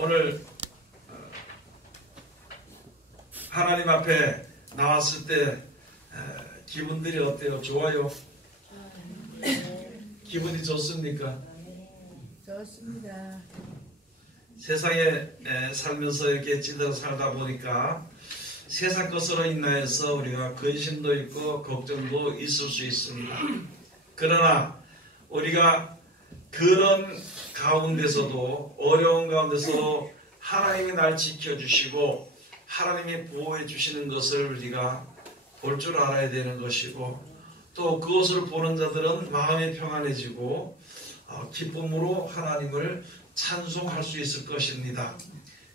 오늘 하나님 앞에 나왔을 때 기분들이 어때요? 좋아요? 기분이 좋습니까? 좋습니다. 세상에 살면서 이렇게 찌들어 살다 보니까 세상 것으로 인하여서 우리가 근심도 있고 걱정도 있을 수 있습니다. 그러나 우리가 그런 가운데서도 어려운 가운데서 하나님이 날 지켜주시고 하나님이 보호해 주시는 것을 우리가 볼 줄 알아야 되는 것이고, 또 그것을 보는 자들은 마음이 평안해지고 기쁨으로 하나님을 찬송할 수 있을 것입니다.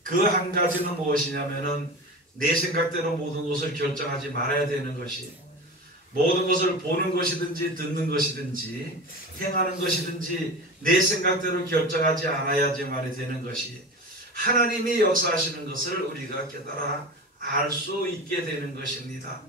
그 한 가지는 무엇이냐면은 내 생각대로 모든 것을 결정하지 말아야 되는 것이, 모든 것을 보는 것이든지 듣는 것이든지 행하는 것이든지 내 생각대로 결정하지 않아야지만이 되는 것이, 하나님이 역사하시는 것을 우리가 깨달아 알 수 있게 되는 것입니다.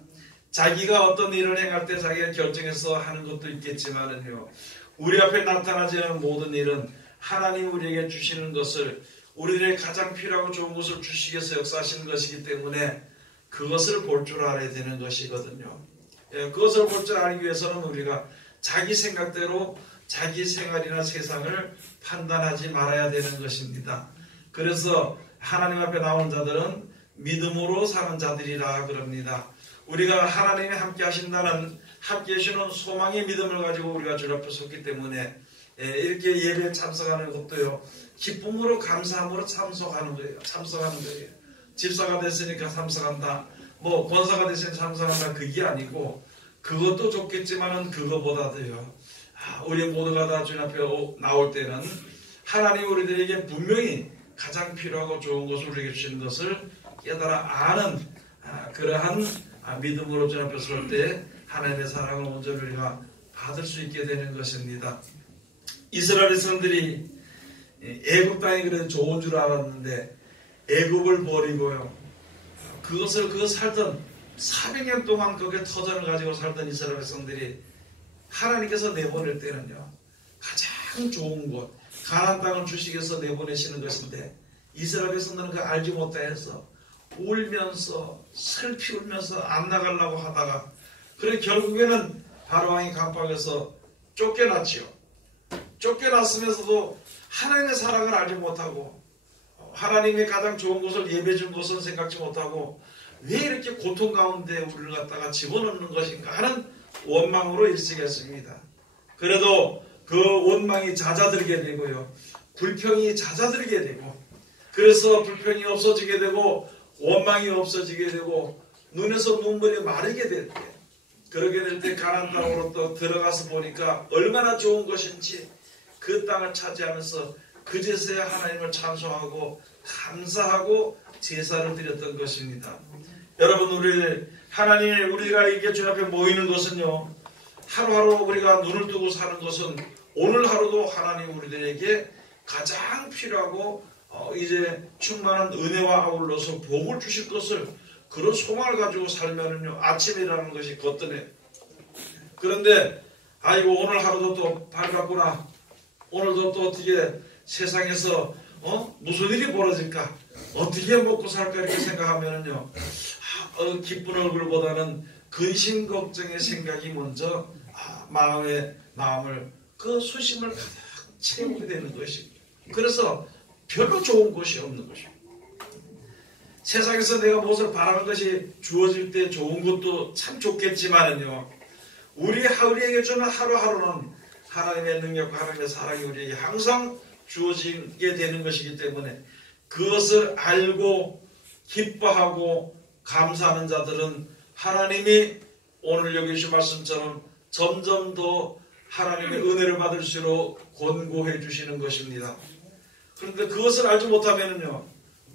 자기가 어떤 일을 행할 때 자기가 결정해서 하는 것도 있겠지만은요, 우리 앞에 나타나지 않은 모든 일은 하나님 우리에게 주시는 것을, 우리들의 가장 필요하고 좋은 것을 주시기 위해서 역사하시는 것이기 때문에 그것을 볼 줄 알아야 되는 것이거든요. 그것을 볼 줄 알기 위해서는 우리가 자기 생각대로 자기 생활이나 세상을 판단하지 말아야 되는 것입니다. 그래서 하나님 앞에 나온 자들은 믿음으로 사는 자들이라 그럽니다. 우리가 하나님이 함께 하신다는, 함께 하시는 소망의 믿음을 가지고 우리가 주 앞에 섰기 때문에 이렇게 예배에 참석하는 것도요, 기쁨으로 감사함으로 참석하는 거예요. 집사가 됐으니까 참석한다, 뭐 권사가 됐으니까 참석한다, 그게 아니고, 그것도 좋겠지만은 그거보다도요, 우리 모두가 다 주님 앞에 나올 때는 하나님 우리들에게 분명히 가장 필요하고 좋은 것을 우리에게 주시는 것을 깨달아 아는 그러한 믿음으로 주님 앞에 설 때 하나님의 사랑을 온전히 우리가 받을 수 있게 되는 것입니다. 이스라엘 사람들이 애굽 땅이 그래도 좋은 줄 알았는데 애굽을 버리고요, 그 살던 400년 동안 거기에 터전을 가지고 살던 이스라엘 백성들이 하나님께서 내보낼 때는요, 가장 좋은 곳 가나안 땅을 주시기 위해서 내보내시는 것인데, 이스라엘 백성들은 그걸 알지 못해서 울면서 슬피 울면서 안 나가려고 하다가, 그래 결국에는 바로왕이 감방에서 쫓겨났지요. 쫓겨났으면서도 하나님의 사랑을 알지 못하고, 하나님의 가장 좋은 것을 예배 준 것은 생각지 못하고, 왜 이렇게 고통 가운데 우리를 갖다가 집어넣는 것인가 하는 원망으로 일쓰겠습니다. 그래도 그 원망이 잦아들게 되고요, 불평이 잦아들게 되고, 그래서 불평이 없어지게 되고 원망이 없어지게 되고 눈에서 눈물이 마르게 될 때, 그러게 될 때 가나안 땅으로 또 들어가서 보니까 얼마나 좋은 것인지 그 땅을 차지하면서 그제서야 하나님을 찬송하고 감사하고 제사를 드렸던 것입니다. 여러분, 우리 하나님, 우리가 이게 주님 앞에 모이는 것은요, 하루하루 우리가 눈을 뜨고 사는 것은 오늘 하루도 하나님 우리들에게 가장 필요하고 이제 충만한 은혜와 아울러서 복을 주실 것을, 그런 소망을 가지고 살면은요, 아침이라는 것이 거뜬해요. 그런데 아이고 오늘 하루도 또 밝았구나, 오늘도 또 어떻게 세상에서 무슨 일이 벌어질까, 어떻게 먹고 살까 이렇게 생각하면은요, 기쁜 얼굴보다는 근심 걱정의 생각이 먼저 마음을 그 수심을 가득 채우게 되는 것입니다. 그래서 별로 좋은 것이 없는 것입니다. 세상에서 내가 무엇을 바라는 것이 주어질 때 좋은 것도 참 좋겠지만은요, 우리에게 주는 하루하루는 하나님의 능력과 하나님의 사랑이 우리에게 항상 주어지게 되는 것이기 때문에, 그것을 알고 기뻐하고 감사하는 자들은 하나님이 오늘 여기 주신 말씀처럼 점점 더 하나님의 은혜를 받을수록 권고해 주시는 것입니다. 그런데 그것을 알지 못하면은요,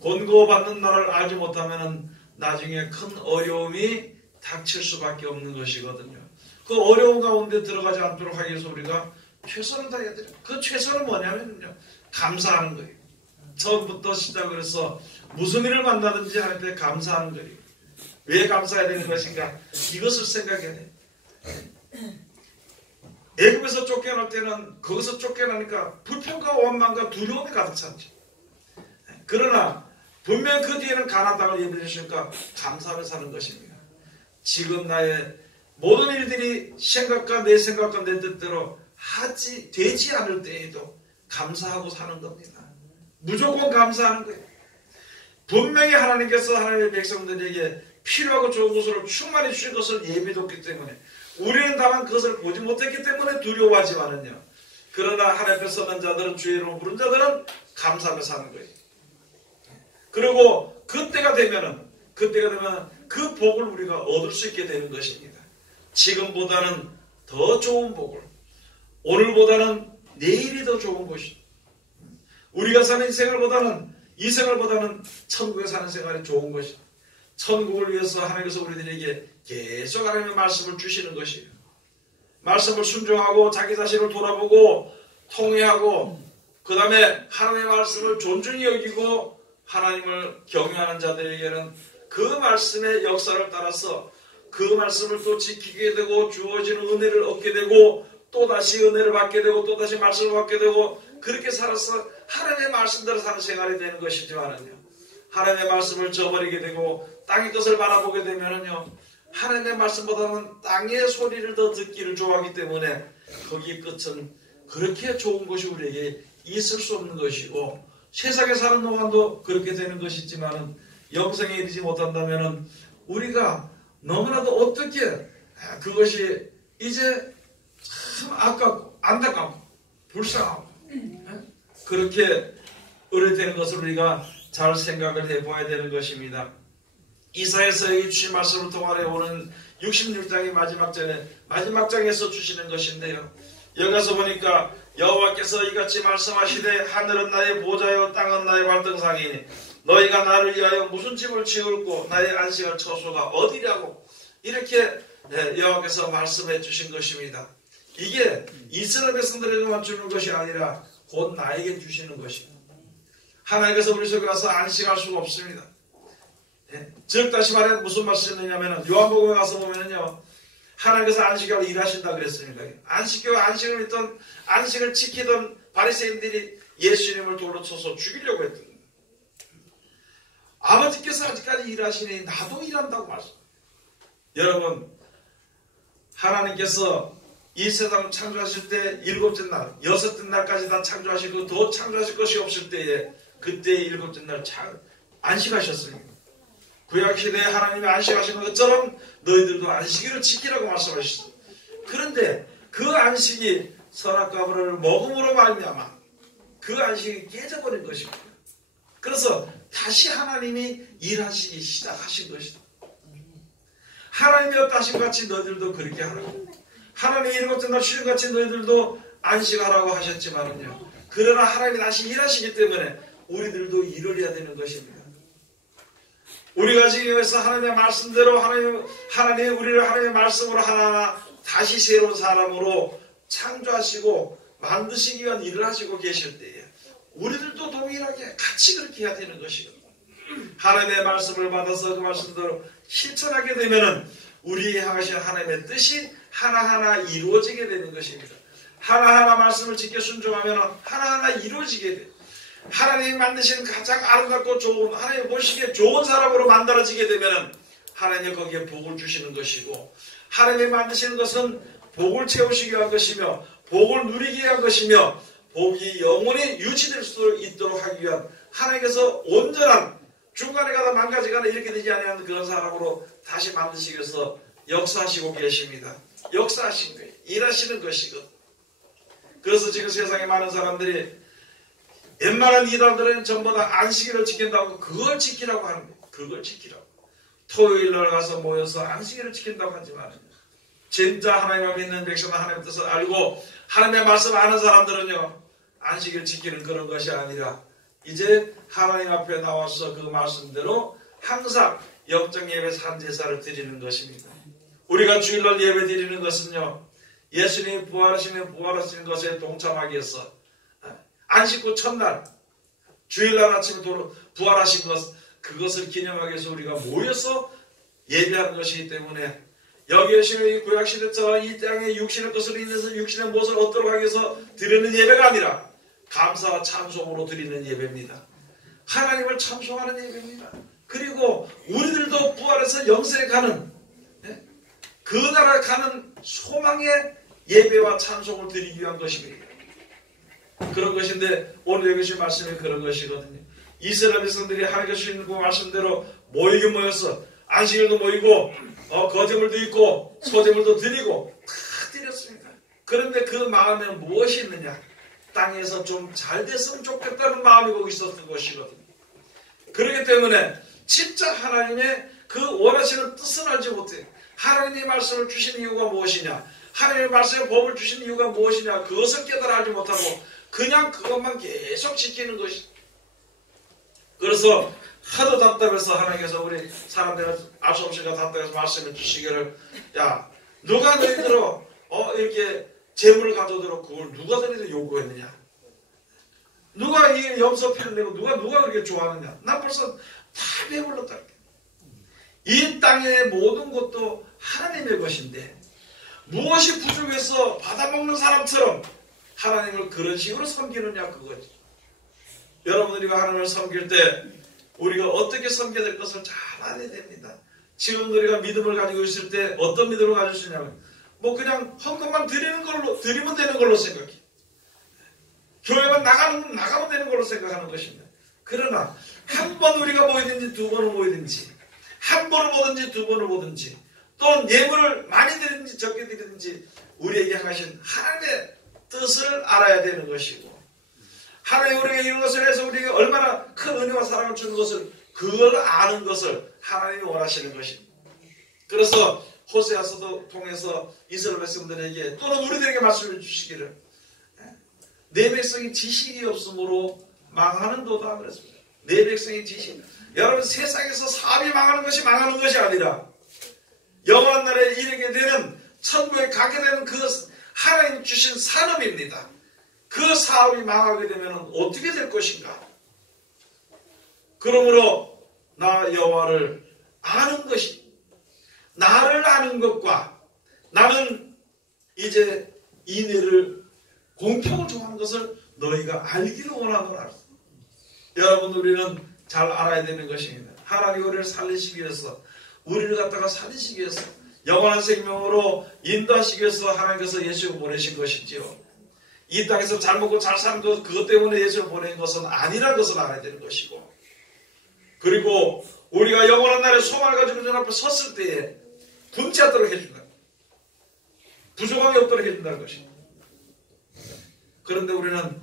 권고받는 나를 알지 못하면은 나중에 큰 어려움이 닥칠 수밖에 없는 것이거든요. 그 어려움 가운데 들어가지 않도록 하기 위해서 우리가 최선을 다해야 돼요. 그 최선은 뭐냐면요, 감사하는 거예요. 처음부터 시작을 해서 무슨 일을 만나든지 할 때 감사하는 거예요. 왜 감사해야 되는 것인가, 이것을 생각해야 돼요. 애굽에서 쫓겨날 때는 거기서 쫓겨나니까 불평과 원망과 두려움이 가득 찼죠. 그러나 분명 그 뒤에는 가나안 땅을 예비해 주시니까 감사하며 사는 것입니다. 지금 나의 모든 일들이 생각과 내 생각과 내 뜻대로 되지 않을 때에도 감사하고 사는 겁니다. 무조건 감사하는 거예요. 분명히 하나님께서 하나님의 백성들에게 필요하고 좋은 것으로 충만히 주신 것을 예비했기 때문에 우리는 다만 그것을 보지 못했기 때문에 두려워하지만은요. 그러나 하나님 앞에 서는 자들은 주의 이름을 부른 자들은 감사하며 사는 거예요. 그리고 그때가 되면 그 복을 우리가 얻을 수 있게 되는 것입니다. 지금보다는 더 좋은 복을, 오늘보다는 내일이 더 좋은 것이죠. 우리가 사는 이 생활보다는 천국에 사는 생활이 좋은 것이죠. 천국을 위해서 하나님께서 우리들에게 계속 하나님의 말씀을 주시는 것이에요. 말씀을 순종하고 자기 자신을 돌아보고 통회하고 그 다음에 하나님의 말씀을 존중히 여기고 하나님을 경외하는 자들에게는 그 말씀의 역사를 따라서 그 말씀을 또 지키게 되고 주어지는 은혜를 얻게 되고 또다시 은혜를 받게 되고 또다시 말씀을 받게 되고 그렇게 살아서 하나님의 말씀대로 사는 생활이 되는 것이지만은요. 하나님의 말씀을 저버리게 되고 땅의 것을 바라보게 되면은요. 하나님의 말씀보다는 땅의 소리를 더 듣기를 좋아하기 때문에 거기에 끝은 그렇게 좋은 것이 우리에게 있을 수 없는 것이고 세상에 사는 동안도 그렇게 되는 것이지만은 영생에 이르지 못한다면은 우리가 너무나도 어떻게 그것이 이제 참 아깝고 안타깝고 불쌍하고 그렇게 의뢰되는 것을 우리가 잘 생각을 해봐야 되는 것입니다. 이사야서의 주신 말씀을 통하여 오는 66장의 마지막 장에서 주시는 것인데요. 여기 가서 보니까 여호와께서 이같이 말씀하시되 하늘은 나의 보좌요 땅은 나의 발등상이니 너희가 나를 위하여 무슨 집을 지을고 나의 안식할 처소가 어디냐고 이렇게 여호와께서 말씀해 주신 것입니다. 이게 이스라엘 백성들에게만 주는 것이 아니라 곧 나에게 주시는 것입니다. 하나님께서 우리 속에 가서 안식할 수가 없습니다. 즉 다시 말해 무슨 말씀이냐면 요한복음에 가서 보면요 하나님께서 안식일로 일하신다 그랬습니다. 안식을 믿던 안식을 지키던 바리새인들이 예수님을 돌로 쳐서 죽이려고 했던 거예요. 아버지께서 아직까지 일하시니 나도 일한다고 말씀. 여러분 하나님께서 이 세상을 창조하실 때 일곱째 날, 여섯째 날까지 다 창조하시고 더 창조하실 것이 없을 때에 그때 일곱째 날 안식하셨습니다. 구약시대에 하나님이 안식하신 것처럼 너희들도 안식일을 지키라고 말씀하셨습니다. 그런데 그 안식이 선악과 악을 먹음으로 말미암아 그 안식이 깨져버린 것입니다. 그래서 다시 하나님이 일하시기 시작하신 것이다. 하나님의 뜻하신같이 너희들도 그렇게 하라고. 하나님이 일곱째 날 쉬는같이 너희들도 안식하라고 하셨지만은요. 그러나 하나님이 다시 일하시기 때문에 우리들도 일을 해야 되는 것입니다. 우리가 지금 여기서 하나님의 말씀대로 하나님이 우리를 하나님의 말씀으로 하나하나 다시 새로운 사람으로 창조하시고 만드시기 위한 일을 하시고 계실 때에 우리들도 동일하게 같이 그렇게 해야 되는 것이거든요. 하나님의 말씀을 받아서 그 말씀대로 실천하게 되면은 우리에게 향하신 하나님의 뜻이 하나하나 이루어지게 되는 것입니다. 하나하나 말씀을 지켜 순종하면 하나하나 이루어지게 돼요. 하나님이 만드신 가장 아름답고 좋은 하나님 보시기에 좋은 사람으로 만들어지게 되면 하나님이 거기에 복을 주시는 것이고 하나님이 만드시는 것은 복을 채우시기 위한 것이며 복을 누리기 위한 것이며 복이 영원히 유지될 수 있도록 하기 위한 하나님께서 온전한 중간에 가다 망가지거나 이렇게 되지 않는 그런 사람으로 다시 만드시기 위해서 역사하시고 계십니다. 역사하신 거예요. 일하시는 것이거든. 그래서 지금 세상에 많은 사람들이 웬만한 이단들은 전부 다 안식일을 지킨다고 그걸 지키라고 하는 거예요. 그걸 지키라고. 토요일날 가서 모여서 안식일을 지킨다고 하지만 진짜 하나님을 믿는 백성은 하나님의 뜻을 알고 하나님의 말씀 아는 사람들은요. 안식일 지키는 그런 것이 아니라 이제 하나님 앞에 나와서 그 말씀대로 항상 영적 예배 산제사를 드리는 것입니다. 우리가 주일날 예배 드리는 것은요. 예수님이 부활하시는 것에 동참하기 위해서 안식 후 첫날 주일날 아침에 부활하신 것 그것을 기념하기 위해서 우리가 모여서 예배하는 것이기 때문에 여기 계시는 구약시대처럼 이 땅에 육신의 것으로 인해서 육신의 무엇을 얻도록 하기 위해서 드리는 예배가 아니라 감사와 찬송으로 드리는 예배입니다. 하나님을 찬송하는 예배입니다. 그리고 우리들도 부활해서 영생에 가는, 그 나라 가는 소망의 예배와 찬송을 드리기 위한 것입니다. 그런 것인데 오늘 여기 주신 말씀이 그런 것이거든요. 이스라엘 백성들이 하나님께서 주신 그 말씀대로 모이긴 모여서 안식일도 모이고 거제물도 있고 소제물도 드리고 다 드렸습니다. 그런데 그 마음에 무엇이 있느냐? 땅에서 좀 잘 됐으면 좋겠다는 마음이 거기 있었던 것이거든요. 그렇기 때문에 진짜 하나님의 그 원하시는 뜻은 알지 못해요. 하나님의 말씀을 주신 이유가 무엇이냐? 하나님의 말씀의 법을 주신 이유가 무엇이냐? 그것을 깨달아 알지 못하고 그냥 그것만 계속 지키는 것이. 그래서 하도 답답해서 하나님께서 우리 사람들 알 수 없으니까 답답해서 말씀해 주시기를, 야, 누가 너희들어 이렇게 재물을 가져들어 그걸 누가 너희들 요구했느냐? 누가 이 염소 피를 내고 누가 그렇게 좋아하느냐? 난 벌써 다 배불렀다. 이 땅의 모든 것도 하나님의 것인데 무엇이 부족해서 받아먹는 사람처럼 하나님을 그런 식으로 섬기느냐, 그거지. 여러분들이 하나님을 섬길 때 우리가 어떻게 섬겨야 될 것을 잘 알아야 됩니다. 지금 우리가 믿음을 가지고 있을 때 어떤 믿음을 가지고 있으냐면 그냥 헌금만 드리면 되는 걸로 생각해. 교회만 나가면 되는 걸로 생각하는 것입니다. 그러나 한 번 우리가 모이든지 두 번을 모이든지 한 번을 보든지 두 번을 보든지 또는 예물을 많이 드리든지 적게 드리든지 우리에게 하신 하나님의 뜻을 알아야 되는 것이고, 하나님 우리에게 이런 것을 해서 우리에게 얼마나 큰 은혜와 사랑을 주는 것을, 그걸 아는 것을 하나님이 원하시는 것입니다. 그래서 호세아서도 통해서 이스라엘 백성들에게 또는 우리들에게 말씀해 주시기를, 내 백성이 지식이 없으므로 망하는도다 그랬습니다. 내 백성이 지식. 여러분, 세상에서 사업이 망하는 것이 아니라 영원한 날에 이르게 되는 천국에 가게 되는 그 하나님 주신 산업입니다. 그 사업이 망하게 되면 어떻게 될 것인가? 그러므로 나 여호와를 아는 것이, 나를 아는 것과 나는 이제 인애를 공평을 좋아하는 것을 너희가 알기를 원하노라. 여러분, 우리는 잘 알아야 되는 것입니다. 하나님 우리를 살리시기 위해서, 우리를 갖다가 살리시기 위해서, 영원한 생명으로 인도하시기 위해서 하나님께서 예수를 보내신 것이지요. 이 땅에서 잘 먹고 잘 사는 것, 그것 때문에 예수를 보낸 것은 아니라는 것을 알아야 되는 것이고, 그리고 우리가 영원한 날에 소망을 가지고 주 앞에 섰을 때에 분치 않도록 해준다. 부족함이 없도록 해준다는 것입니다. 그런데 우리는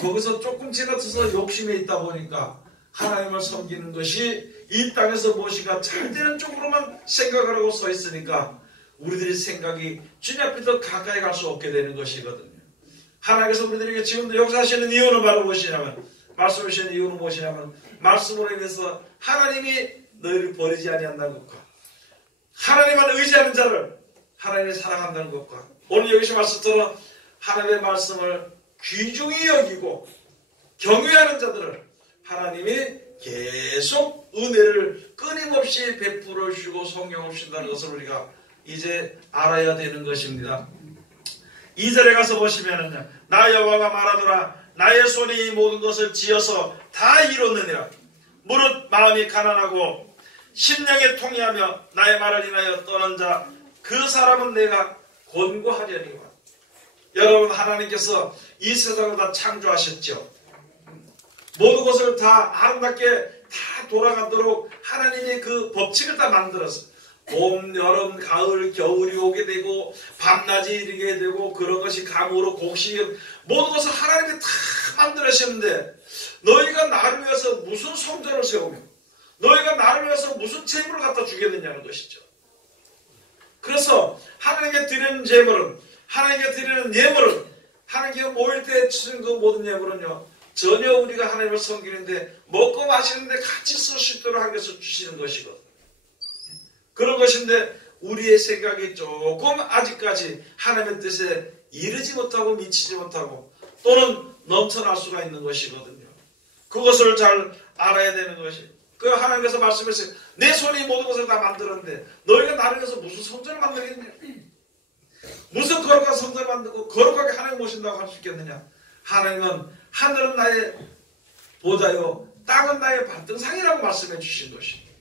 거기서 조금 지나쳐서 욕심에 있다 보니까 하나님을 섬기는 것이 이 땅에서 무엇인가 잘 되는 쪽으로만 생각을 하고 서 있으니까 우리들의 생각이 주님 앞에 더 가까이 갈 수 없게 되는 것이거든요. 하나님께서 우리들에게 지금도 역사하시는 이유는 바로 무엇이냐면, 말씀을 주시는 이유는 무엇이냐면, 말씀으로 인해서 하나님이 너희를 버리지 아니한다는 것과 하나님만 의지하는 자를 하나님이 사랑한다는 것과, 오늘 여기서 말씀처럼 하나님의 말씀을 귀중히 여기고 경외하는 자들을 하나님이 계속 은혜를 끊임없이 베풀어 주시고 성령을 주신다는 것을 우리가 이제 알아야 되는 것입니다. 2절에 가서 보시면은, 나 여호와가 말하노라, 나의 손이 이 모든 것을 지어서 다 이뤘느니라. 무릇 마음이 가난하고 심령에 통이하며 나의 말을 인하여 떠난 자, 그 사람은 내가 권고하려니와. 여러분, 하나님께서 이 세상을 다 창조하셨죠. 모든 것을 다 아름답게 다 돌아가도록 하나님이 그 법칙을 다 만들었어요. 봄, 여름, 가을, 겨울이 오게 되고 밤낮이 이르게 되고 그런 것이 감으로 곡식, 모든 것을 하나님이 다 만들으셨는데 너희가 나를 위해서 무슨 성전을 세우며 너희가 나를 위해서 무슨 제물을 갖다 주겠느냐는 것이죠. 그래서 하나님께 드리는 제물은, 하나님께 드리는 예물은, 하나님께 모일 때 치는 그 모든 예물은요, 전혀 우리가 하나님을 섬기는데 먹고 마시는데 같이 쓸 수 있도록 하나님께서 주시는 것이거든요. 그런 것인데 우리의 생각이 조금 아직까지 하나님의 뜻에 이르지 못하고 미치지 못하고 또는 넘쳐날 수가 있는 것이거든요. 그것을 잘 알아야 되는 것이, 그 하나님께서 말씀하셨어요. 내 손이 모든 것을 다 만들었는데 너희가 나를 위해서 무슨 성전을 만들겠냐? 무슨 거룩한 성전을 만들고 거룩하게 하나님 모신다고 할 수 있겠느냐? 하나님은 하늘은 나의 보좌요 땅은 나의 발등상이라고 말씀해 주신 것입니다.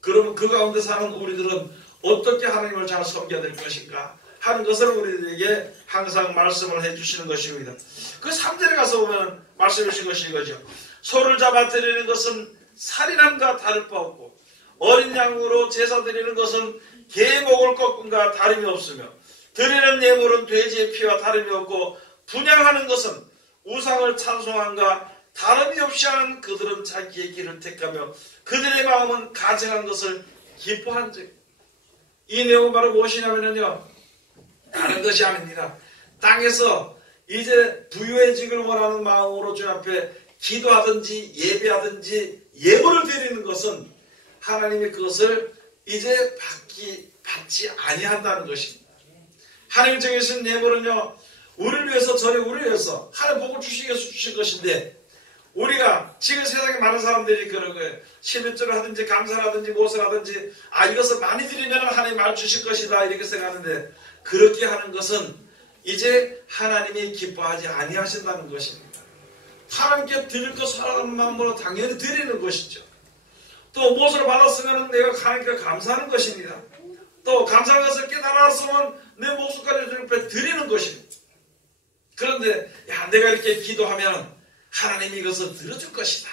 그러면 그 가운데 사는 우리들은 어떻게 하나님을 잘 섬겨야 될 것인가 하는 것을 우리들에게 항상 말씀을 해주시는 것입니다. 그 3절에 가서 보면 말씀해 주신 것이 이거죠. 소를 잡아 드리는 것은 살인함과 다를 바 없고 어린 양으로 제사 드리는 것은 개의 목을 꺾음과 다름이 없으며 드리는 예물은 돼지의 피와 다름이 없고 분향하는 것은 우상을 찬송함과 다름이 없이 하는 그들은 자기의 길을 택하며 그들의 마음은 가증한 것을 기뻐한즉. 이 내용은 바로 무엇이냐면요, 다른 것이 아닙니다. 땅에서 이제 부유해지길 원하는 마음으로 주님 앞에 기도하든지 예배하든지 예물을 드리는 것은 하나님이 그것을 이제 받지 아니한다는 것입니다. 하나님 정해주신 예물은요, 우리를 위해서, 저를 우리를 위해서 하나님 복을 주시기 위해서 주신 것인데, 우리가 지금 세상에 많은 사람들이 그런 거예요. 11조를 하든지 감사를 하든지 무엇을 하든지 이것을 많이 드리면 하나님 말 주실 것이다 이렇게 생각하는데, 그렇게 하는 것은 이제 하나님이 기뻐하지 아니하신다는 것입니다. 하나님께 드릴 것 사랑하는 마음으로 당연히 드리는 것이죠. 또 무엇을 받았으면 내가 하나님께 감사하는 것입니다. 또 감사한 것을 깨달았으면 내 목숨까지 드리는 것입니다. 그런데 내가 이렇게 기도하면 하나님이 이것을 들어줄 것이다.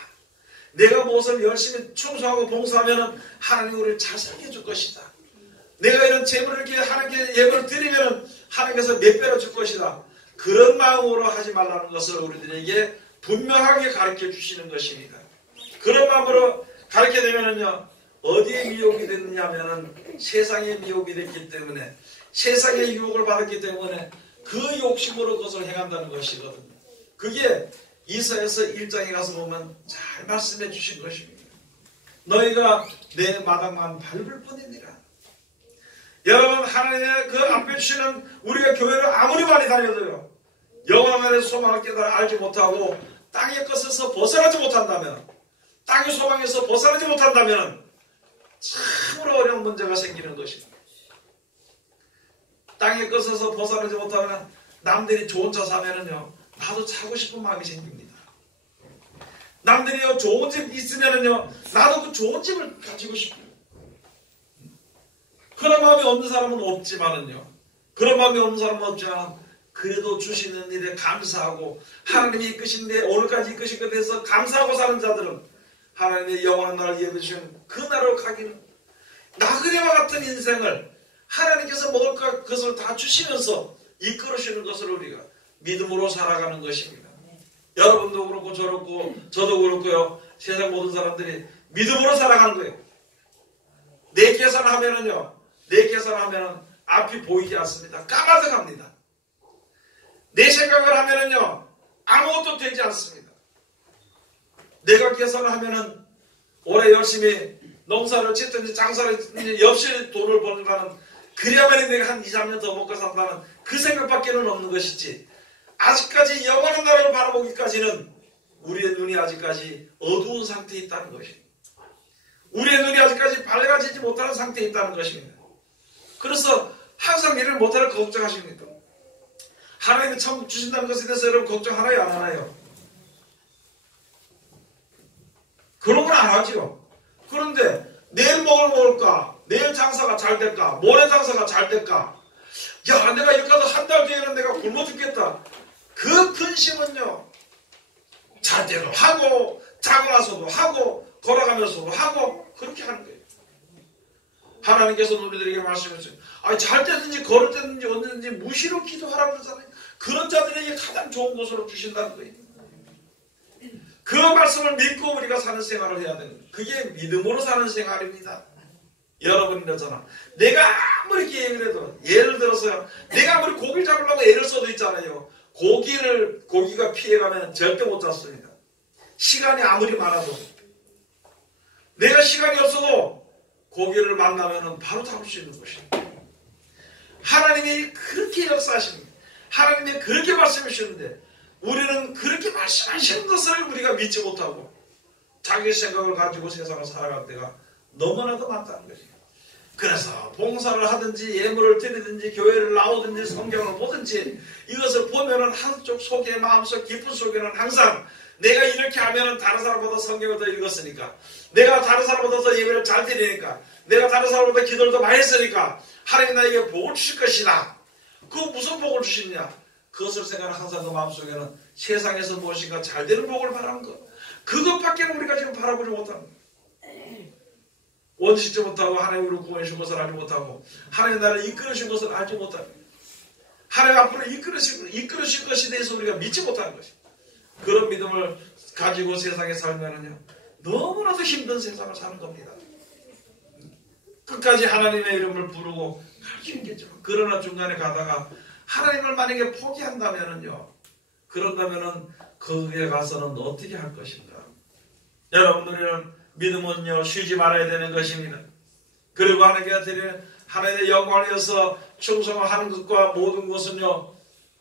내가 무엇을 열심히 충성하고 봉사하면 하나님이 우리를 잘 살려줄 것이다. 내가 이런 재물을 이렇게 하나님께 예물을 드리면 하나님께서 몇 배로 줄 것이다. 그런 마음으로 하지 말라는 것을 우리들에게 분명하게 가르쳐 주시는 것입니다. 그런 마음으로 가르쳐 되면은요, 어디에 미혹이 됐느냐면은 세상에 미혹이 됐기 때문에, 세상의 유혹을 받았기 때문에 그 욕심으로 그것을 행한다는 것이거든요. 그게 이사야서 1장에 가서 보면 잘 말씀해 주신 것입니다. 너희가 내 마당만 밟을 뿐이니라. 여러분, 하나님의 그 앞에 주시는, 우리가 교회를 아무리 많이 다녀도요, 영원한 소망을 깨달아 알지 못하고 땅의 것에서 벗어나지 못한다면, 땅의 소망에서 벗어나지 못한다면 참으로 어려운 문제가 생기는 것입니다. 땅의 것에서 벗어나지 못하면 남들이 좋은 차 사면은요, 나도 사고 싶은 마음이 생깁니다. 남들이요, 좋은 집 있으면은요, 나도 그 좋은 집을 가지고 싶어요. 그런 마음이 없는 사람은 없지만은요, 그런 마음이 없는 사람은 없지만, 그래도 주시는 일에 감사하고 하나님이 이끄신데 오늘까지 이끄신 것에 대해서 감사하고 사는 자들은 하나님의 영원한 나라를 예비해 주신 그 나라로 가기는, 나그네와 같은 인생을 하나님께서 먹을 것을 다 주시면서 이끌으시는 것을 우리가 믿음으로 살아가는 것입니다. 여러분도 그렇고 저도 그렇고요, 세상 모든 사람들이 믿음으로 살아가는 거예요. 내 계산하면은 앞이 보이지 않습니다. 까마득합니다. 내 생각을 하면은요, 아무것도 되지 않습니다. 내가 계산을 하면은 올해 열심히 농사를 짓든지 장사를 짓든지 엽시 돈을 버는다는, 그래야만 내가 한 2, 3년 더 먹고 산다는 그 생각밖에는 없는 것이지, 아직까지 영원한 나라를 바라보기까지는 우리의 눈이 아직까지 어두운 상태에 있다는 것입니다. 우리의 눈이 아직까지 밝아지지 못하는 상태에 있다는 것입니다. 그래서 항상 일을 못하는 걱정하십니까? 하나님이 천국 주신다는 것에 대해서 여러분 걱정하나요, 안 하나요? 그런 건 안 하죠. 그런데 내일 뭘 먹을까? 내일 장사가 잘 될까? 모레 장사가 잘 될까? 야, 내가 이렇게 해도 한 달 뒤에는 내가 굶어 죽겠다. 그 근심은요, 잘 때도 하고, 자고 나서도 하고, 걸어가면서도 하고, 그렇게 하는 거예요. 하나님께서 우리들에게 말씀하셨어요. 잘 때든지 걸을 때든지 언제든지 무시로 기도하라고 그러잖아요. 그런 자들에게 가장 좋은 곳으로 주신다는 거예요. 그 말씀을 믿고 우리가 사는 생활을 해야 되는 거예요. 그게 믿음으로 사는 생활입니다. 여러분이 그러잖아. 내가 아무리 계획을 해도, 예를 들어서요, 내가 아무리 고기를 잡으려고 애를 써도 있잖아요. 고기가 피해가면 절대 못 잡습니다. 시간이 아무리 많아도. 내가 시간이 없어도 고기를 만나면 바로 잡을 수 있는 것입니다. 하나님이 그렇게 역사하십니다. 하나님이 그렇게 말씀해 주시는데, 우리는 그렇게 말씀하시는 것을 우리가 믿지 못하고 자기 생각을 가지고 세상을 살아갈 때가 너무나도 많다는 거죠. 그래서 봉사를 하든지 예물을 드리든지 교회를 나오든지 성경을 보든지 이것을 보면은 한쪽 속에, 마음속 깊은 속에는 항상 내가 이렇게 하면은 다른 사람보다 성경을 더 읽었으니까, 내가 다른 사람보다 더 예배를 잘 드리니까, 내가 다른 사람보다 기도를 더 많이 했으니까 하나님 나에게 복을 주실 것이다. 그 무슨 복을 주시느냐? 그것을 생각하는 항상 그 마음속에는 세상에서 무엇인가 잘 되는 복을 바라는 것, 그것밖에 우리가 지금 바라보지 못하는 거예요. 원치지 못하고 하나님 우리를 구원해 준 것을 알지 못하고 하나님 나를 이끌으신 것을 알지 못하고 하나님 앞으로 이끌으실 것에 대해서 우리가 믿지 못하는 것입니다. 그런 믿음을 가지고 세상에 살면은요, 너무나도 힘든 세상을 사는 겁니다. 끝까지 하나님의 이름을 부르고 갈 수 있겠죠. 그러나 중간에 가다가 하나님을 만약에 포기한다면은요, 그런다면은 거기에 가서는 어떻게 할 것인가? 여러분, 우리는 믿음은요, 쉬지 말아야 되는 것입니다. 그리고 하나님께 드리는 하나님의 영광을 위해서 충성하는 것과 모든 것은요,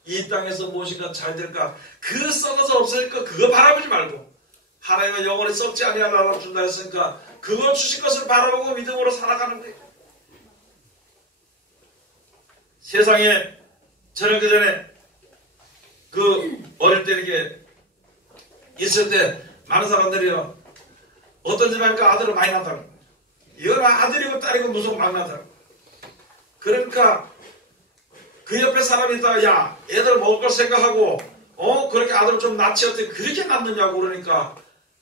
이 땅에서 무엇인가 잘 될까? 그 썩어서 없어질까? 그거 바라보지 말고 하나님의 영원히 썩지 아니할 나라를 준다 했으니까 그걸 주실 것을 바라보고 믿음으로 살아가는 거예요. 세상에 저는 그 전에 어릴 때 이렇게 있을 때 많은 사람들이요, 어떤 집안일까 아들을 많이 낳았다는 거예요. 이건 아들이고 딸이고 무슨 막 낳았다는 거예요. 그러니까 그 옆에 사람이 있다가, 야, 애들 먹을 걸 생각하고 그렇게 아들을 좀 낳지 어떻게 그렇게 낳느냐고 그러니까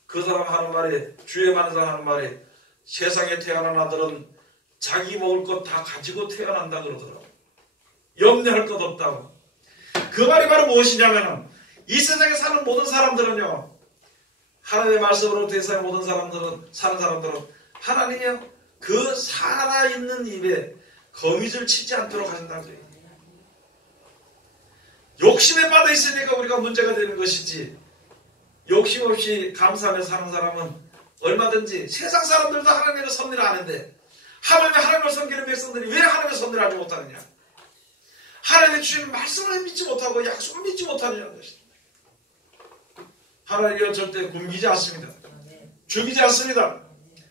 그 사람 하는 말이, 주위에 많은 사람 하는 말이, 세상에 태어난 아들은 자기 먹을 것 다 가지고 태어난다 그러더라고. 염려할 것 없다고. 그 말이 바로 무엇이냐면은, 이 세상에 사는 모든 사람들은요, 하나님의 말씀으로 대사의 모든 사람들은, 사는 사람들은 하나님이요, 그 살아있는 입에 거미줄 치지 않도록 하신다는 거예요. 욕심에 빠져 있으니까 우리가 문제가 되는 것이지, 욕심 없이 감사하며 사는 사람은 얼마든지, 세상 사람들도 하나님의 섭리를 아는데 하나님을 섬기는 백성들이 왜 하나님의 섭리를 알지 못하느냐? 하나님의 주신 말씀을 믿지 못하고 약속을 믿지 못하느냐는 것입니다. 하나님이요, 절대 굶기지 않습니다. 죽이지 않습니다.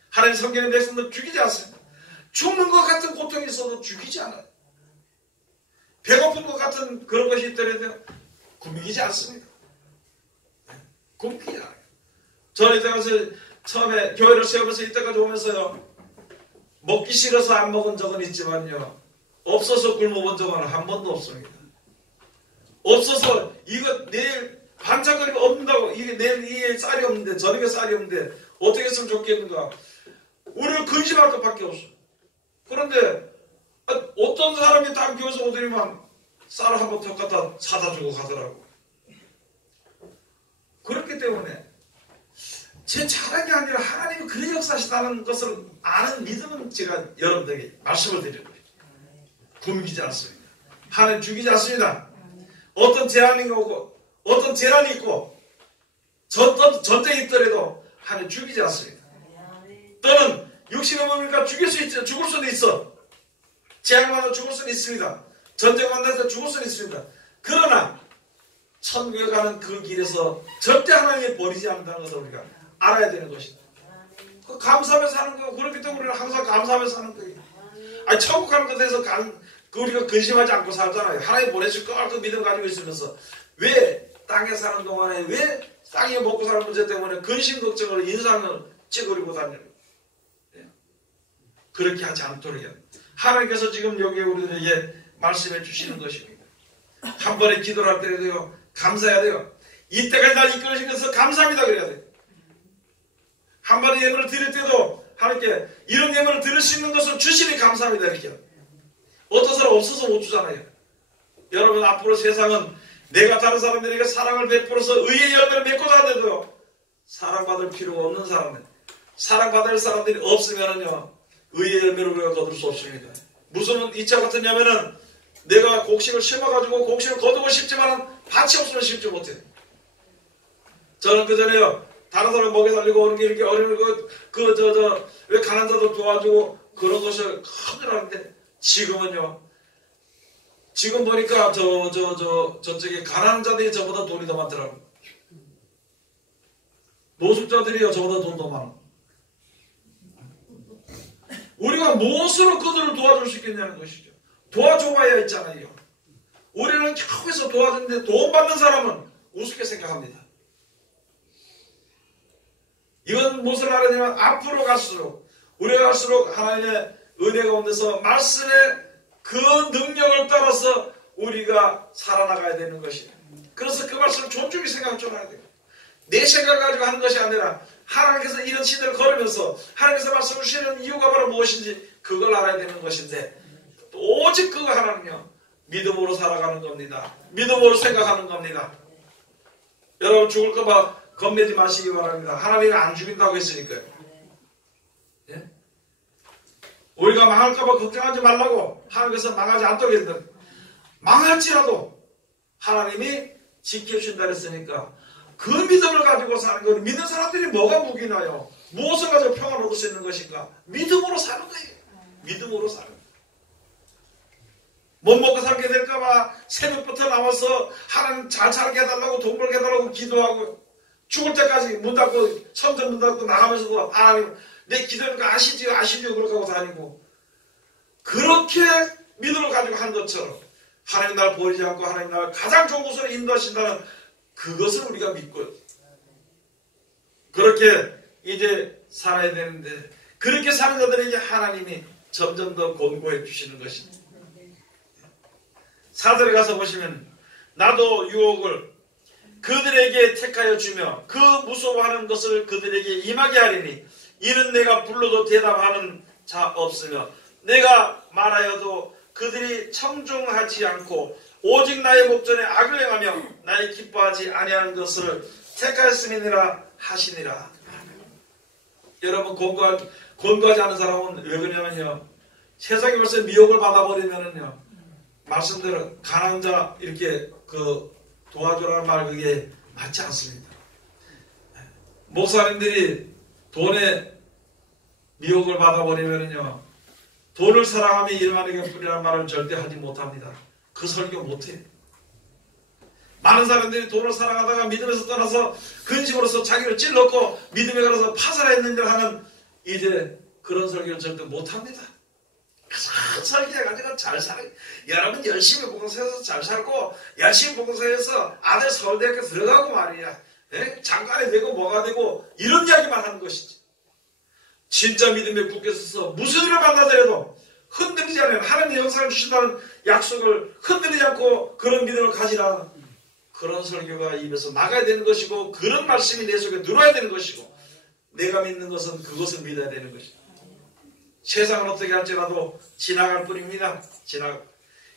하나님 섬기는 백성들 죽이지 않습니다. 죽는 것 같은 고통이 있어도 죽이지 않아요. 배고픈 것 같은 그런 것이 있더라도 굶기지 않습니다. 굶기지 않아요. 저는 이때까지 처음에 교회를 세우면서 이때까지 오면서요, 먹기 싫어서 안 먹은 적은 있지만요, 없어서 굶어본 적은 한 번도 없습니다. 없어서 이거 내일 반찬거리가 없는다고, 이게 내일 이게 쌀이 없는데, 저녁에 쌀이 없는데 어떻게 했으면 좋겠는가? 우리는 근심할 것밖에 없어. 그런데 어떤 사람이 딱 교회에서 오더니만 쌀을 한번 더 갖다 사다 주고 가더라고. 그렇기 때문에 제 잘한 게 아니라 하나님이 그런 역사하시다는 것을 아는 믿음은 제가 여러분들에게 말씀을 드리는 거예요. 굶기지 않습니다. 하나님 죽이지 않습니다. 어떤 재난이 오고 어떤 재난이 있고 전쟁이 있더라도 하나님 죽이지 않습니다. 또는 육신의 몸이니까 죽을 수도 있어. 재앙 만나 죽을 수는 있습니다. 전쟁 만나서 죽을 수는 있습니다. 그러나 천국에 가는 그 길에서 절대 하나님이 버리지 않는다는 것을 우리가 알아야 되는 것입니다. 감사하며 사는 거예요. 그렇기 때문에 우리는 항상 감사하며 사는 거예요. 아니, 천국 가는 것에 대해서 우리가 근심하지 않고 살잖아요. 하나님 보내실 거 그 믿음 가지고 있으면서 왜 땅에 사는 동안에 왜 땅에 먹고 사는 문제 때문에 근심 걱정을 인상을 찌그리고 다녀요. 그렇게 하지 않도록요. 하나님께서 지금 여기 우리들에게 말씀해 주시는 것입니다. 한 번에 기도를 할 때도요, 감사해야 돼요. 이때까지 날 이끌으신 것을 감사합니다 그래야 돼요. 한 번에 예물을 드릴 때도 하나님께 이런 예물을 드릴 수 있는 것을 주시니 감사합니다 이렇게. 어떤 사람 없어서 못 주잖아요. 여러분, 앞으로 세상은 내가 다른 사람들에게 사랑을 베풀어서 의의 열매를 맺고자 하는데도요, 사랑받을 필요가 없는 사람들, 사랑받을 사람들이 없으면은요, 의의 열매를 우리가 거둘 수 없습니다. 무슨 이차 같으냐면은 내가 곡식을 심어가지고 곡식을 거두고 싶지만 밭이 없으면 심지 못해요. 저는 그 전에요, 다른 사람 먹여 살리고 오는 게 이렇게 어려운 왜 가난한 자도 도와주고 그런 것을 큰일 하는데, 지금은요, 지금 보니까 저쪽에 가난한 자들이 저보다 돈이 더 많더라고요. 노숙자들이요, 저보다 돈 더 많아. 우리가 무엇으로 그들을 도와줄 수 있겠냐는 것이죠. 도와줘봐야 있잖아요. 우리는 교회에서 도와주는데 돈 받는 사람은 우습게 생각합니다. 이건 무엇을 말하냐면 앞으로 갈수록 우리가 갈수록 하나님의 은혜 가운데서 말씀의 그 능력을 따라서 우리가 살아나가야 되는 것이에요. 그래서 그 말씀을 존중히 생각할 줄 알아야 돼요. 내 생각을 가지고 하는 것이 아니라 하나님께서 이런 시대를 걸으면서 하나님께서 말씀을 주시는 이유가 바로 무엇인지 그걸 알아야 되는 것인데 오직 그거 하나는요 믿음으로 살아가는 겁니다. 믿음으로 생각하는 겁니다. 여러분 죽을까 봐 겁내지 마시기 바랍니다. 하나님은 안 죽인다고 했으니까요. 예? 우리가 망할까 봐 걱정하지 말라고 하나님께서 망하지 않도록 했는데 망할지라도 하나님이 지켜주신다 그랬으니까 그 믿음을 가지고 사는 거는 믿는 사람들이 뭐가 무기나요? 무엇을 가지고 평안을 얻을 수 있는 것인가? 믿음으로 사는 거예요. 믿음으로 사는 거예요. 못 먹고 살게 될까봐 새벽부터 나와서 하나님 잘 살게 해달라고 돈 벌게 해달라고 기도하고 죽을 때까지 문 닫고 성전 문 닫고 나가면서도 하나님 내 기도하는 거 아시지요 그렇게 하고 다니고 그렇게 믿음을 가지고 한 것처럼 하나님 날 버리지 않고 하나님 날 가장 좋은 곳으로 인도하신다는 그것을 우리가 믿고 그렇게 이제 살아야 되는데 그렇게 사는 자들에게 하나님이 점점 더 권고해 주시는 것입니다. 사절에 가서 보시면 나도 유혹을 그들에게 택하여 주며 그 무서워하는 것을 그들에게 임하게 하리니 이는 내가 불러도 대답하는 자 없으며 내가 말하여도 그들이 청중하지 않고 오직 나의 목전에 악을 행하며 나의 기뻐하지 아니하는 것을 택하였음이니라 하시니라. 여러분 권고하지 않은 사람은 왜 그러냐면요 세상에 벌써 미혹을 받아버리면은요 말씀대로 가난한 자 이렇게 도와주라는 말 그게 맞지 않습니다. 목사님들이 돈에 미혹을 받아버리면은요 돈을 사랑하며 일만에게 뿌리라는 말을 절대 하지 못합니다. 그 설교 못해요. 많은 사람들이 돈을 사랑하다가 믿음에서 떠나서 근심으로서 자기를 찔렀고 믿음에 걸어서 파산했는데 하는 이제 그런 설교를 절대 못합니다. 그 설교해가지고 잘 살아요. 여러분 열심히 봉사해서 잘 살고 열심히 봉사해서 아들 서울대학교 들어가고 말이야. 예? 장관이 되고 뭐가 되고 이런 이야기만 하는 것이지. 진짜 믿음에 굳게 서서 무슨 일을 만나더라도 흔들리지 않아요. 하나님의 영상을 주신다는 약속을 흔들리지 않고 그런 믿음을 가지라는 그런 설교가 입에서 나가야 되는 것이고 그런 말씀이 내 속에 들어야 되는 것이고 내가 믿는 것은 그것을 믿어야 되는 것이고 세상은 어떻게 할지라도 지나갈 뿐입니다.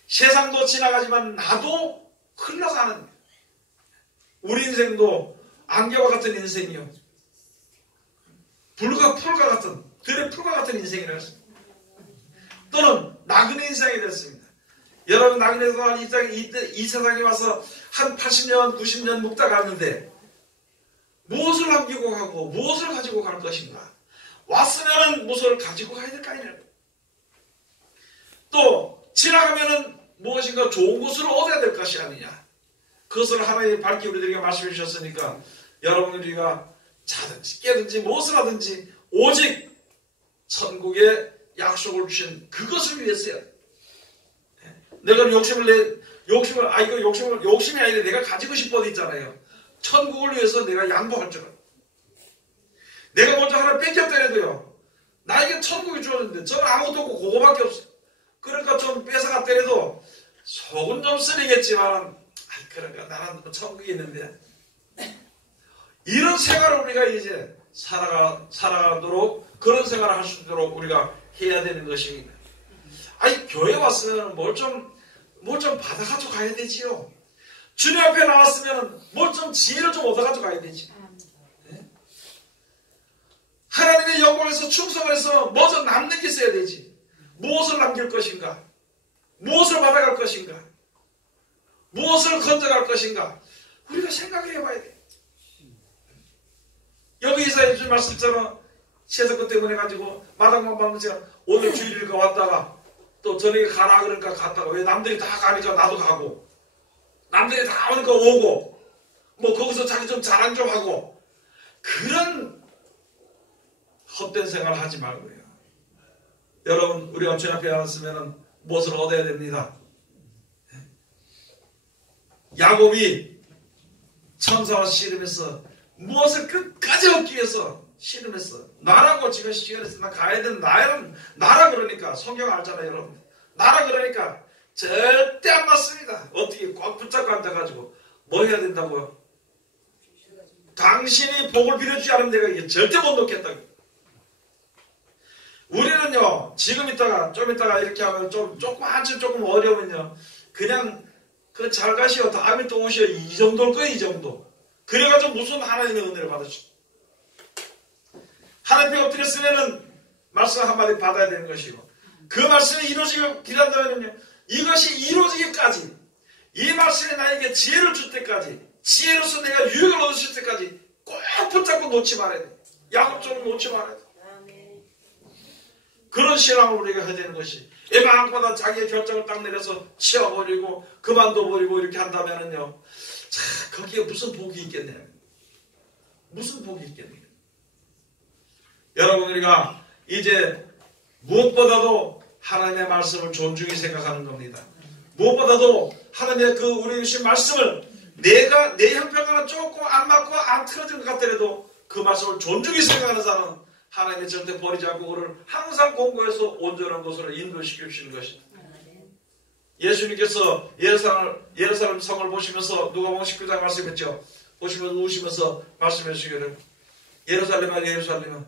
세상도 지나가지만 나도 흘러가는 거예요. 우리 인생도 안개와 같은 인생이요. 불과 풀과 같은 들의 풀과 같은 인생이라 했습니다. 또는 나그네 인생이 됐습니다. 여러분 나그네에서 이 세상에 와서 한 80년 90년 묵다 갔는데 무엇을 남기고 가고 무엇을 가지고 갈 것인가. 왔으면은 무엇을 가지고 가야 될 거 아니냐. 또 지나가면은 무엇인가 좋은 것을 얻어야 될 것이 아니냐. 그것을 하나님의 밝게 우리들에게 말씀해 주셨으니까 여러분 우리가 자든지 깨든지 무엇을 하든지 오직 천국의 약속을 주신 그것을 위해서야. 내가 욕심이 아니라 내가 가지고 싶어도 있잖아요. 천국을 위해서 내가 양보할 줄 알아. 내가 먼저 하나 뺏겼더라도요. 나에게 천국이 주어졌는데 저는 아무것도 없고 그거밖에 없어요. 그러니까 좀 뺏어갔더라도 속은 좀 쓰리겠지만 그러니까 나는 천국이 있는데 이런 생활을 우리가 이제 살아가도록 그런 생활을 할 수 있도록 우리가 해야 되는 것입니다. 아니 교회 왔으면 뭘 좀 받아가지고 가야 되지요. 주님 앞에 나왔으면 뭘 좀 지혜를 좀 얻어가지고 가야 되지. 네? 하나님의 영광에서 충성을 해서 뭐 좀 남는 게 있어야 되지. 무엇을 남길 것인가? 무엇을 받아갈 것인가? 무엇을 건져갈 것인가? 우리가 생각을 해봐야 돼. 여기 이사해 주신 말씀처럼 세상 것 때문에 가지고 마당만 방문처럼 오늘 주일일까 왔다가 또 저녁에 가라 그러니까 갔다가 왜 남들이 다 가니까 나도 가고 남들이 다 오니까 오고 뭐 거기서 자기 좀 자랑 좀 하고 그런 헛된 생활 하지 말고요. 여러분 우리가 주님 앞에 앉았으면 무엇을 얻어야 됩니다. 야곱이 천사와 씨름해서 무엇을 끝까지 얻기 위해서 씨름했어. 나라고 지금 시간에서 나 가야 되는 나라 그러니까 성경 알잖아요, 여러분. 나라 그러니까 절대 안 맞습니다. 어떻게 꽉 붙잡고 앉아가지고 뭐 해야 된다고요? 당신이 복을 빌어주지 않으면 내가 이게 절대 못 놓겠다고. 우리는요, 좀 이따가 이렇게 하면 조금 어려우면요, 그냥 잘 가시오, 다음에 또 오시오, 이 정도일 거예요, 이 정도. 그래가지고 무슨 하나님의 은혜를 받으시오. 하나님께 엎드렸으면은 말씀 한마디 받아야 되는 것이고, 그 말씀이 이루어지길 기다린다면요, 이것이 이루어지기까지, 이 말씀이 나에게 지혜를 줄 때까지, 지혜로서 내가 유익을 얻으실 때까지 꼭 붙잡고 놓지 말아야 돼. 양쪽으로 놓지 말아야 돼. 그런 신앙을 우리가 해야 되는 것이, 마음마다 자기의 결정을 딱 내려서 치워버리고 그만둬버리고 이렇게 한다면은요, 자, 거기에 무슨 복이 있겠네요. 무슨 복이 있겠네요. 여러분, 우리가 이제 무엇보다도 하나님의 말씀을 존중히 생각하는 겁니다. 무엇보다도 하나님의 우리 주신 말씀을 내가 내 형편과는 조금 안 맞고 안 틀어진 것 같더라도 그 말씀을 존중히 생각하는 사람은 하나님이 절대 버리지 않고 그를 항상 공부해서 온전한 것으로 인도시켜 주시는 것입니다. 예수님께서 예루살렘 성을 보시면서 누가복음 19장 말씀했죠. 보시면서 우시면서 말씀해 주시기를, 예루살렘아 예루살렘아,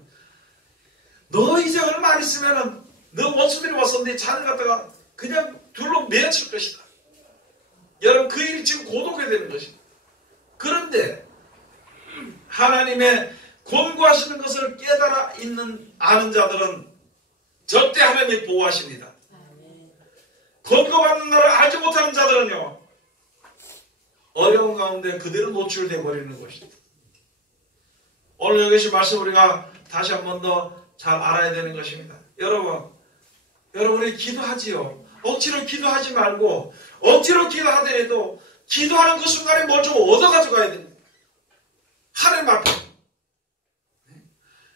너 이제 얼마 안 있으면은 너 원수들이 와서 네 자녀 갖다가 그냥 둘로 매칠 것이다. 여러분, 그 일이 지금 고독해야 되는 것입니다. 그런데 하나님의 권고하시는 것을 깨달아 아는 자들은 절대 하나님이 보호하십니다. 권고받는 나를 알지 못하는 자들은요, 어려운 가운데 그대로 노출되어 버리는 것입니다. 오늘 여기서 말씀 우리가 다시 한 번 더 잘 알아야 되는 것입니다. 여러분이 기도하지요. 억지로 기도하지 말고, 억지로 기도하더라도 기도하는 그 순간에 뭘 좀 얻어가지고 가야 됩니다. 하나님 앞에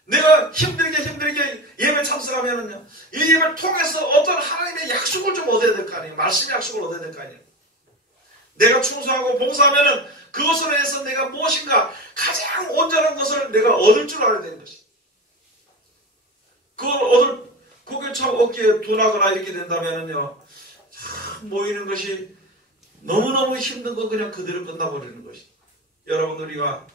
내가 힘들게 예배 참석하면은요, 이 예배를 통해서 어떤 하나님의 약속을 좀 얻어야 될 거 아니에요. 말씀의 약속을 얻어야 될 거 아니에요. 내가 충성하고 봉사하면은 그것으로 해서 내가 무엇인가 가장 온전한 것을 내가 얻을 줄 알아야 되는 것이에요. 그게 참 어깨에 둔하거나 이렇게 된다면은요, 참 모이는 것이 너무너무 힘든 거 그냥 그대로 끝나버리는 것이에요. 여러분, 우리가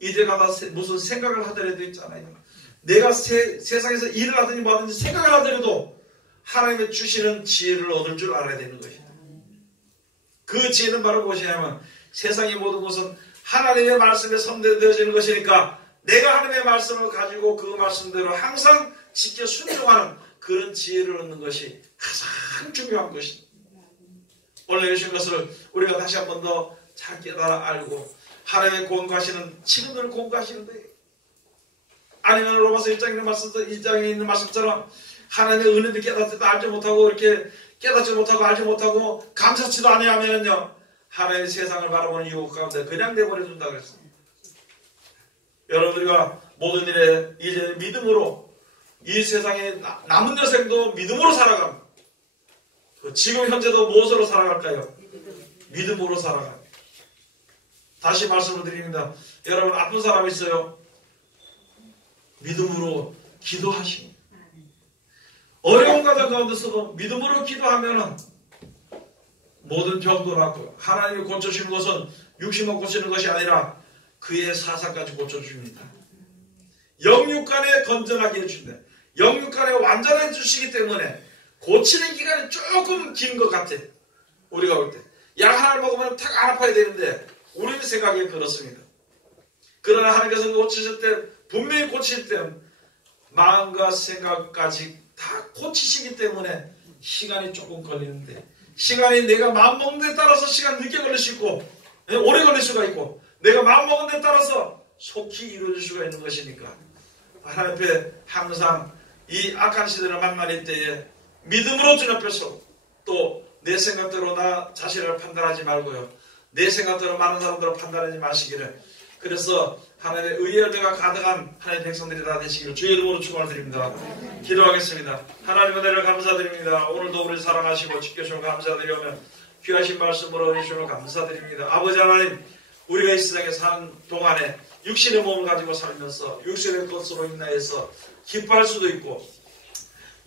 이제 가다 무슨 생각을 하더라도 있잖아요. 내가 세상에서 일을 하든지 뭐든지 생각을 하더라도 하나님의 주시는 지혜를 얻을 줄 알아야 되는 것이에요. 그 지혜는 바로 무엇이냐면, 세상의 모든 것은 하나님의 말씀에 선대되어지는 것이니까 내가 하나님의 말씀을 가지고 그 말씀대로 항상 지켜 순종하는 그런 지혜를 얻는 것이 가장 중요한 것입니다. 오늘 주신 것을 우리가 다시 한 번 더 잘 깨달아 알고 하나님의 권고하시는, 지금들 권고하시는데, 아니면 로마서 1장에 있는 말씀처럼 하나님의 은혜도 깨닫지도 알지 못하고, 이렇게 깨닫지 못하고 알지 못하고 감사치도 아니하면요, 하나님의 세상을 바라보는 유혹 가운데 그냥 내버려둔다 그랬습니다. 여러분들과 모든 일에 이제 믿음으로, 이 세상에 남은 여생도 믿음으로 살아갑니다. 지금 현재도 무엇으로 살아갈까요? 믿음으로 살아가요. 다시 말씀을 드립니다. 여러분, 아픈 사람 있어요? 믿음으로 기도하십니다. 어려운 과정 가운데서도 믿음으로 기도하면은 모든 병도 낫고, 하나님이 고쳐주시는 것은 육신만 고치는 것이 아니라 그의 사상까지 고쳐줍니다. 영육간에 건전하게 해준다. 영육간에 완전해 주시기 때문에 고치는 기간이 조금 긴 것 같아. 우리가 볼 때 약 하나를 먹으면 탁 안 아파야 되는데 우리는 생각이 그렇습니다. 그러나 하나님께서 고치실 때, 분명히 고치실 때 마음과 생각까지 다 고치시기 때문에 시간이 조금 걸리는데, 시간이 내가 마음 먹는 데 따라서 시간 늦게 걸릴 수 있고 오래 걸릴 수가 있고, 내가 마음 먹는 데 따라서 속히 이루어질 수가 있는 것이니까 하나님 앞에 항상 이 악한 시대를 만날 때에 믿음으로 주님 앞에서, 또 내 생각대로 나 자신을 판단하지 말고요, 내 생각대로 많은 사람들을 판단하지 마시기를, 그래서 하나님의 의의 열매가 가득한 하나님의 백성들이 다 되시기를 주의 이름으로 축원을 드립니다. 기도하겠습니다. 하나님 은혜를 감사드립니다. 오늘도 우리를 사랑하시고 지켜주시면 감사드리며 귀하신 말씀으로 해주시면 감사드립니다. 아버지 하나님, 우리가 이 세상에 사는 동안에 육신의 몸을 가지고 살면서 육신의 것으로 인하여서 기뻐할 수도 있고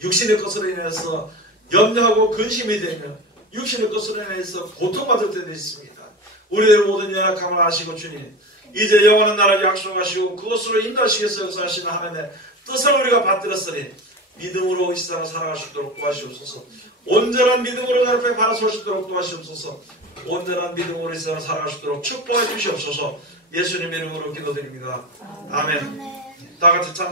육신의 것으로 인해서 염려하고 근심이 되며 육신의 것으로 인해서 고통받을 때도 있습니다. 우리의 모든 연약함을 아시고 주님 이제 영원한 나라를 약속하시고 그것으로 인도하시겠어 역사하시는 하나님의 뜻을 우리가 받들었으니 믿음으로 이 세상을 살아갈 수 있도록 도와주옵소서. 온전한 믿음으로 주 앞에 바라설 수 있도록 도와주옵소서. 온전한 믿음으로 이 세상을 살아갈 수 있도록 축복해 주시옵소서. 예수님의 이름으로 기도드립니다. 아멘. 다 같이 찬송